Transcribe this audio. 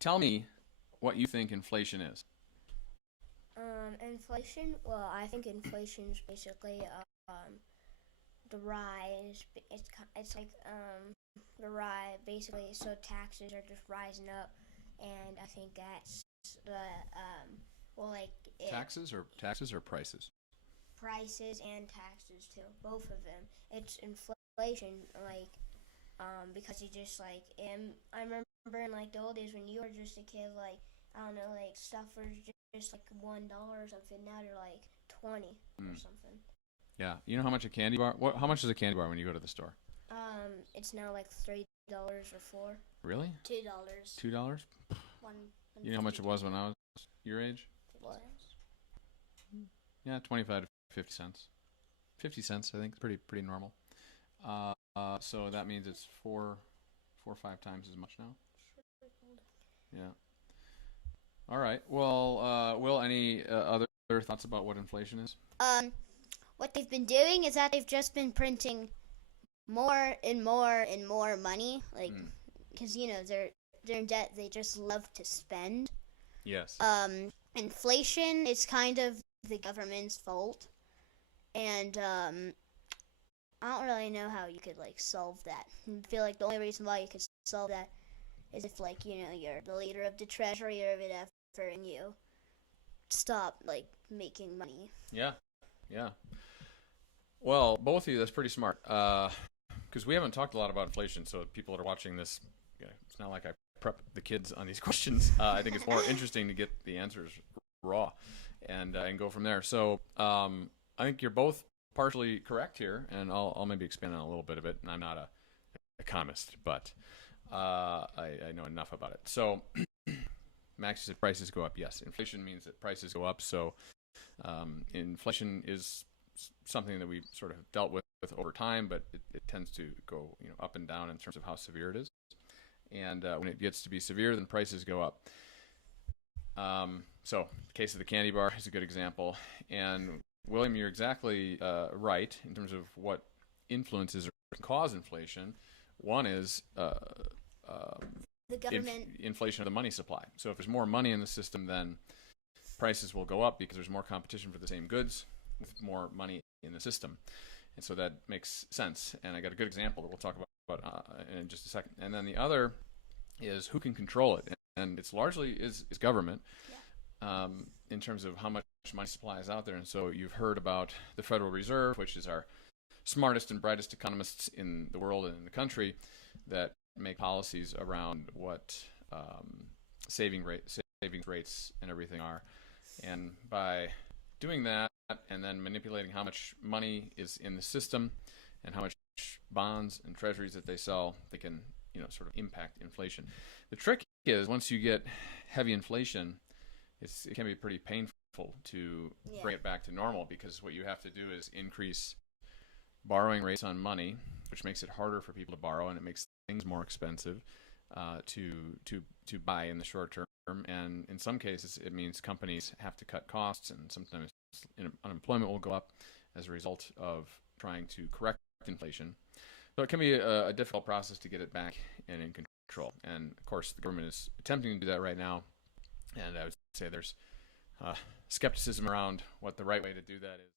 tell me what you think inflation is. Inflation. Well, I think inflation is basically the rise. It's like the rise basically. So taxes are just rising up, and I think that's the well, like Taxes or prices? prices and taxes too, both of them. It's inflation, like because you just like I remember in like the old days when you were just a kid, like I don't know, like stuff was just like $1 or something. Now they're like 20 or Mm. something. Yeah. You know how much a candy bar? How much is a candy bar when you go to the store? It's now like $3 or four. Really? $2. $2? One. You know how much it was when I was your age? What? Yeah, 25 to 50 cents. 50 cents, I think, pretty normal. So that means it's four or five times as much now. Yeah. All right. Well, Will, any other thoughts about what inflation is? Um, what they've been doing is that they've just been printing more and more and more money, like Mm. because they're in debt. They just love to spend. Yes. Inflation is kind of the government's fault, and I don't really know how you could like solve that. I feel like the only reason why you could solve that is if like you're the leader of the treasury or whatever, and you stop like making money. Yeah. Yeah. Well, both of you, that's pretty smart. Because we haven't talked a lot about inflation, so people that are watching this, yeah, it's not like I prep the kids on these questions. I think it's more interesting to get the answers raw and go from there. So I think you're both partially correct here, and I'll maybe expand on a little bit of it. And I'm not a economist, but I know enough about it. So Max said prices go up. Yes, inflation means that prices go up. So inflation is something that we sort of dealt with over time, but it tends to go up and down in terms of how severe it is. And when it gets to be severe, then prices go up. So the case of the candy bar is a good example. And William, you're exactly right in terms of what influences or can cause inflation. One is The government. inflation of the money supply. So if there's more money in the system, then prices will go up because there's more competition for the same goods with more money in the system. And so that makes sense. And I got a good example that we'll talk about in just a second. And then the other is who can control it. And it's largely is government. Yeah. In terms of how much money supply is out there. And so you've heard about the Federal Reserve, which is our smartest and brightest economists in the world and in the country that make policies around what savings rates and everything are. And by doing that and then manipulating how much money is in the system and how much bonds and treasuries that they sell, they can sort of impact inflation. The trick is once you get heavy inflation, it can be pretty painful to bring it back to normal, because what you have to do is increase borrowing rates on money, which makes it harder for people to borrow, and it makes things more expensive to buy in the short term. And in some cases, it means companies have to cut costs, and sometimes unemployment will go up as a result of trying to correct inflation. So it can be a difficult process to get it back and in control. And of course, the government is attempting to do that right now. And I would say there's skepticism around what the right way to do that is.